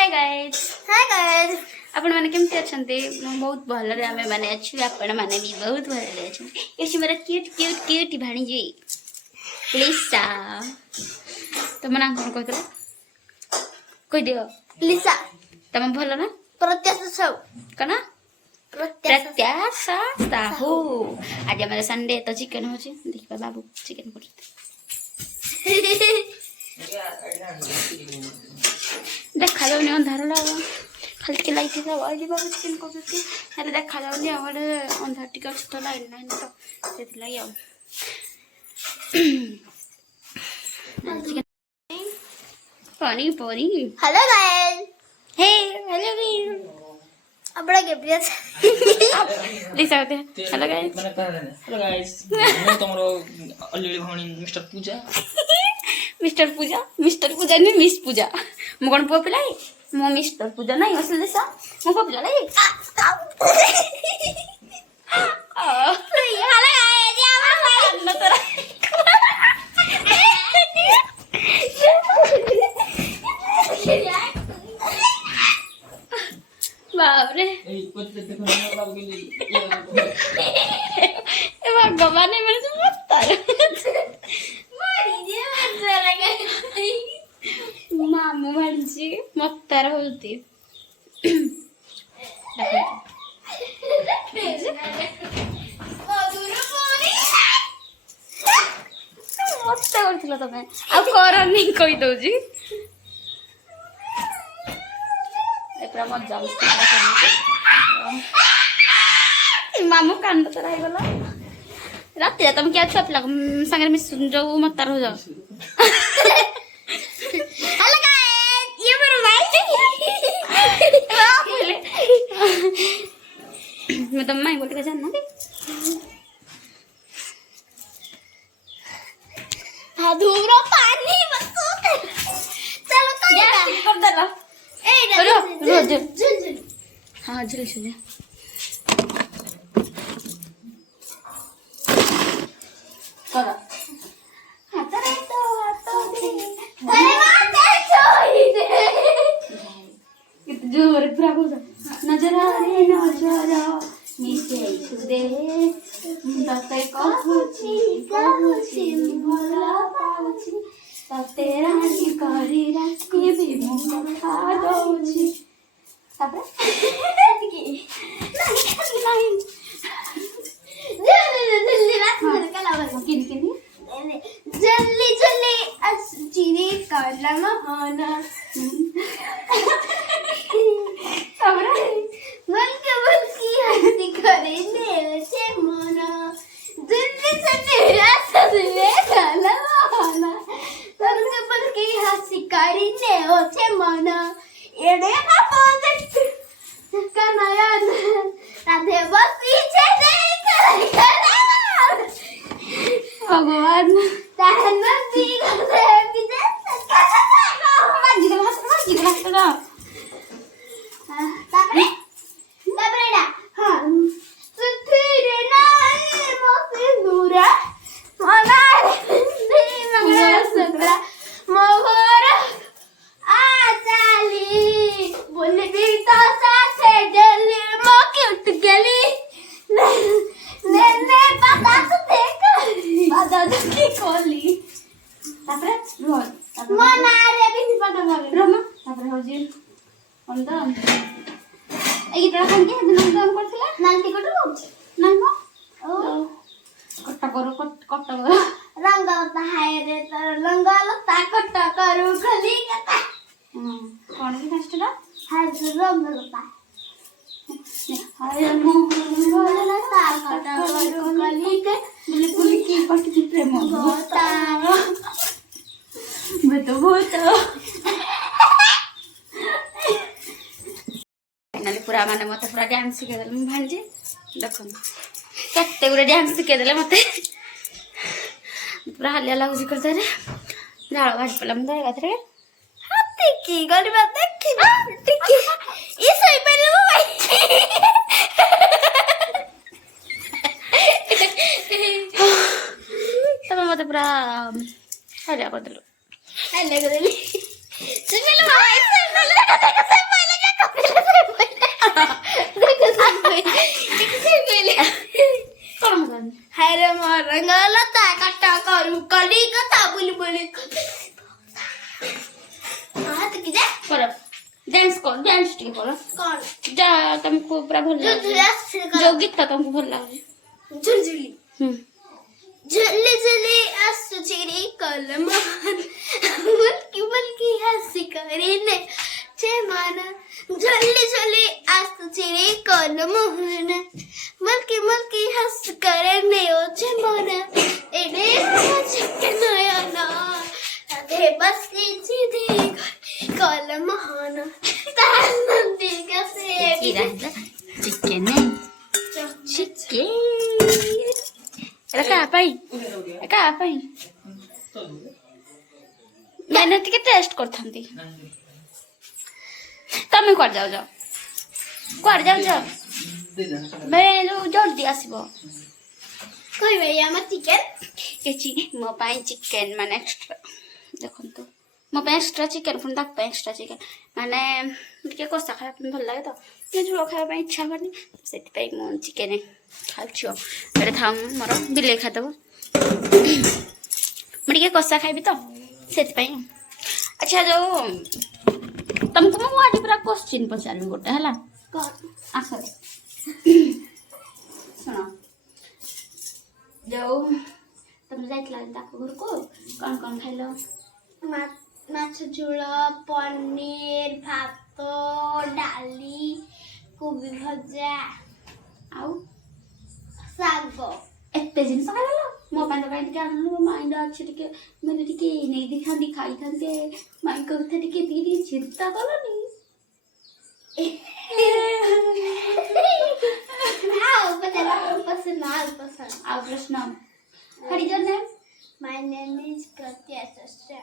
Hi guys आपण माने केमती अछंते बहुत भल रे हमें माने अछि आपण माने भी बहुत भल रे अछि एछि मेरा क्यूट भाणीजी लिसा तुम ना कोन कहतले कहि दियो लिसा तम भल ना प्रत्याशा सब कना प्रत्याशा साहू आज हमारे संडे तो चिकन होची देखबा बाबू चिकन करते देखा जाऊनी अंधार लगा खाली के लाइट सब आज बाबू चिकन करते हेले देखा जाऊनी हमरे अंधार टिक तो लाइट नहीं तो सेति लागि आ पानी पानी हेलो गाइस हे हेलो भी अपना के प्रिय लिसा होते हेलो गाइस मैंने कहा हेलो गाइस मैं तुम्हारो अल्ली भाणी मिस्टर पूजा नहीं मिस पूजा मु कोन पो पिलाई मु मिस्टर पूजा नहीं असले लिसा मु पो पिलाई हेलो गाइस ये हमारा न तोरा बाप रे ए कुछ देखो ना बाबू के लिए ए भगवान मेरे से मत तार मारी जे मत लगा मामू भांजी मत तार होती मत करथिला तमे आ करनी कहि दउजी एपरा मत जाऊ मामू कांड तो रही गला रात तुम क्या छप लग संगे में सुन जाऊ मत तार हो जाओ हेलो गाइस ये मेरा भाई मैं तो मैं बोल के जानना दे धूरा पानी बस चलो तो कर दे ला ए रो जल हां जल्दी से करा हाथ दे अरे मार छोड़ी दे कित जोर पूरा बोल नजर आ रे नजर निसे छुदे तते कहूची भला पाउची तते रानी करी राखी भी मुख खा दउची तापर की नहीं जल्दी रात में कला किन किन जल्दी चिरी काला महाना तापर बल्कि हंसी करे से मना जल्दी से तेरा सजने काला महाना बल्कि हंसी करे से मना एड़े बाबा कनाया राधे बस पीछे देख भगवान ताना सीख से पीछे माजी ना तापरे ना हां सुथिरे नाई मोसे दूरा मनार मंगला सुत्रा मोहर आ चाली बोले भी तो साथे गली मो क्यूट गली ने पता तो देख बादा की कोली तापर रोल मनारे भी पता कर रोमा तापर होजी अंदा एई तरा खान के दिन काम करथिला नालती कटु नहीं मो ओ कट्टा करो रंग हाय रे तर रंग लता कट करू खली कता कौन की कष्टला हाय रंग लता हाय मोह लता कट करू खली के बिल्कुल की पटकी प्रेम होता बेतो फाइनली पूरा माने मते पूरा डांस सिखे देले म भांजी देखो केते गुरे डांस सिखे देले मते पूरा हल्ला लागुजी करते रे झाड़ भाज पलम दे गाथरे हाथी की गड़ी बात देखी टिकी ये सही पहले वो भाई तब मते पूरा हल्ला कर देलो हेलो गली सुन ले भाई सुन ले डांस टिके करो कौन जा तुमको पूरा भल जो गीत तुमको भल लागे झुलझुली हम्म झुली झुली आसुचिरी कलमान मुल्की मुल्की हंसी करीने चेमाना झुली झुली आसुचिरी कलमान मुल्की मुल्की हंस करने ओ चेमाना एने चिकना ना दे बस सीधी कलमान तानंदी कैसे चिकन चिकन क्या मैंने टिके टेस्ट करथांती तमे कर जाओ कर जाओ मैं जल्दी आसबो कोई भैया मत चिकन केची मो पाई चिकन माने एक्स्ट्रा देखो तो मो पाई एक्स्ट्रा चिकन पुन तक पाई एक्स्ट्रा चिकन माने टिके कोसा खाया पे भल लागे तो ये झोल खाया पे इच्छा करनी सेति पाई मो चिकन खालछो एरे थाम मोर बिले खादबो मुझे कषा खाइबी तो से अच्छा जो तुमको मैं आज पूरा क्वेश्चन पचारि गोटे है आस शुण जो तुम जाइला घर को कौन खाइल माछ झोल पनीर भात डाली कोबी भजा आउ साग एते जिन खाइल मो पाइन तो काई टिके आनु माइंड अच्छे टिके मैंने टिके नहीं दिखांती खाई थांते माइंड को थे टिके टिके चिंता कलनी आओ पसंद आउ प्रश्न what is your name My name is Pratya Sastra.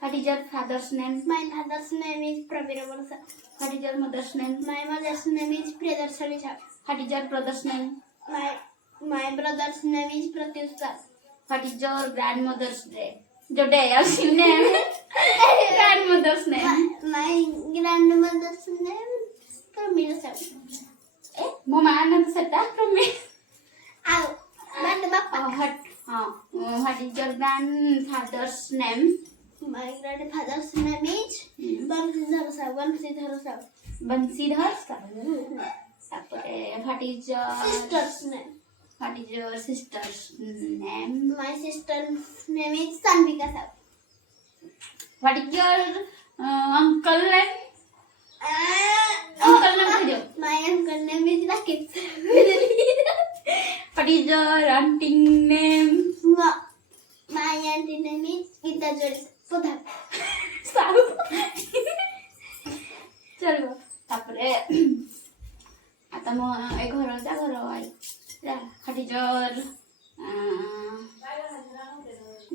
What is your father's name My father's name is Pravira Bonsa. What is your mother's name My mother's name is Priyadarshani Shah. What is your brother's name My brother's name is Pratyushta. What is your grandmother's जो डे यार name grandmother's name My grandmother's name is Pramila Shah. ए मो मान तो सेटा from me Ow. Banda Bappa. What is your grandfather's name My grandfather's name is Bamsidhar Shah. Bansidhar Tapre what is your Sister's name. What is your sister's name My sister's name is Sanvika Shah. What is your uncle name uncle name कह दो My uncle name is Rakib. What is your auntie name My auntie name is Gita Joyce. Pudha. सारू चलो तापरे आता मो ए घर जा घर आई जा what is your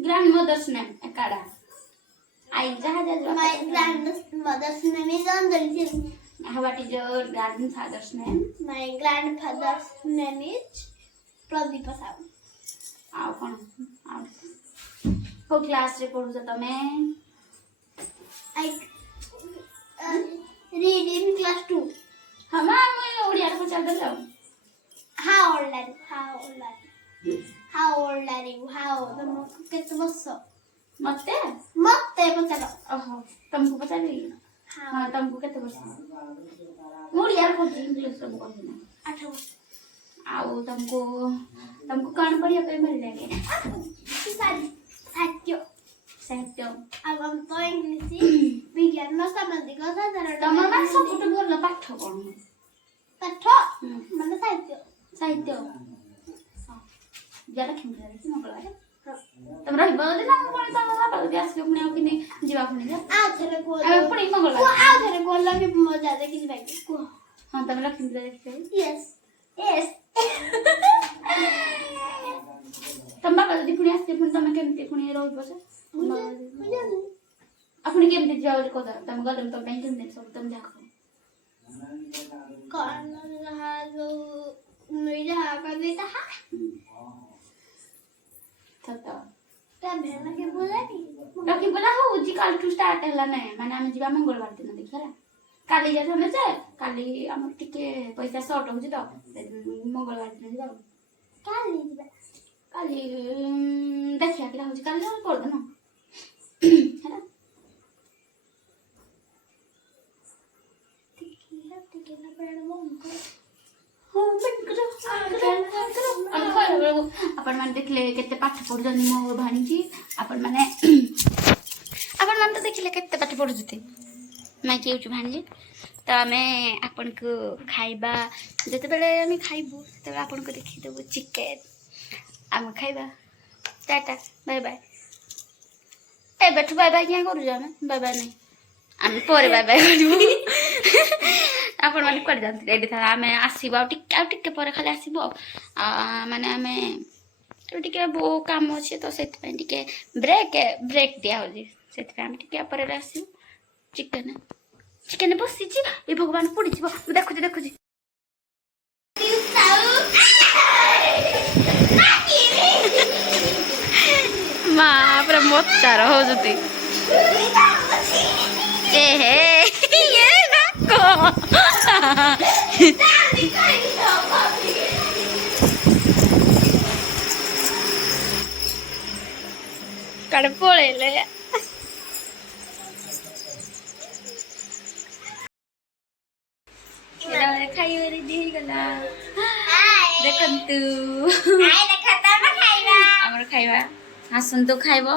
grandmother's name एकाडा आई जा जा My grandmother's name is Anjali Singh. What is your grandfather's name My grandfather's name is Pradeep Shah. आउ कोन आउ को क्लास रे पढु छ तमे I read in class 2. हमा मैं ओडिया रे पचार देलो How old are you? How old are you? How केते वर्ष? मते मते पचार. ओहो तुमको पचारी How? हां तुमको केते वर्ष ओडिया रे पढु इंग्लिश रे पढु ना 8 वर्ष. आउ तुमको कौन पढ़िया पे मिल जाएंगे साहित्य आगम तो इंग्लिश विज्ञान में सामाजिक साधारण तमर मान सबुठ भल पाठ कोन पाठ মানে সাহিত্য साहित्य जरा खिमरा रे मंगलवार तुम रहबो दिन हम कोन तम बाबा के आसके पुणे कि नहीं जीवा पुणे जा आ थरे को अब पुणे मंगलवार आ थरे को लगे मजा दे किस भाई को हां तम लखिमरा देखते यस यस तम बाबा जदी पुणे आसके पुणे तम केमते पुणे रहबो से मुझे अपने केमते जाओ को तम गलम तो बैंक में सब तुम जाखो कौन रहा जो नहीं रहा कर देता है सत तब है ना के बोला नहीं रखी बोला हो जी काल टू स्टार्ट हला नै माने हम जीवा मंगलवार दिन देखला काली जा हमें जे काली हम टिके पैसा शॉर्ट हो जी तो मंगलवार दिन जाओ क्या लीजिए काली देखिया कि हो जी काली हम कर देना है केला पेड़ में उनको आपण मैंने देखले केते पाठ पढ़ुछन मो भाणीजी आपण माने तो देखले केते पाठ पढ़ुछते मैं केउछु भाणीजी तो आमे आपण को खाइबा जते बेले आमे खाइबो तबे आपण को देखि देबो चिकन आमे खाइबा टाटा बाय बाय ए बेठु बाय बाय क्या करू जामे बाय बाय नहीं आमे पर बाय बाय करू आपण माने कर जानते रेडी था आमे आसीबो आ टिके पर खाली आसीबो माने आमे टिके बो काम अछि तो सेत पे टिके ब्रेक दिया होजी सेत पे आमे टिके पर आसीबो चिकन बसी छी ए भगवान पड़ी छी देखु छी मां पूरा मोत्ता रहो जती ए हे ये ना को कड़ पळेले खाई वाली दी गला देखंतु हाय देखा त ना खाइबा हमर खाइबा आसन तो खाइबो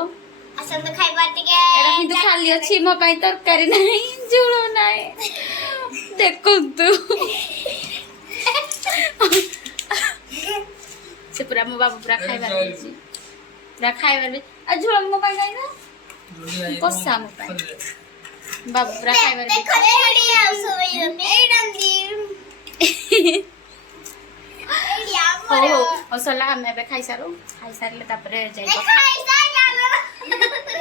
असन तो खाइबा टिके एरा हिंदू खाली अछि मो पई तरकारी नाही जुळो नाही देखंतु से पूरा मो बाबू पूरा खाइबा छी पूरा खाइबा भी आ झोल मो पई खाइबा कोसा मो पई बाबू पूरा खाइबा भी देखो रेडी आउ सोई मैडम दी हो सला हमें खाई सारो खाई सारले तापरे जाइबो खाई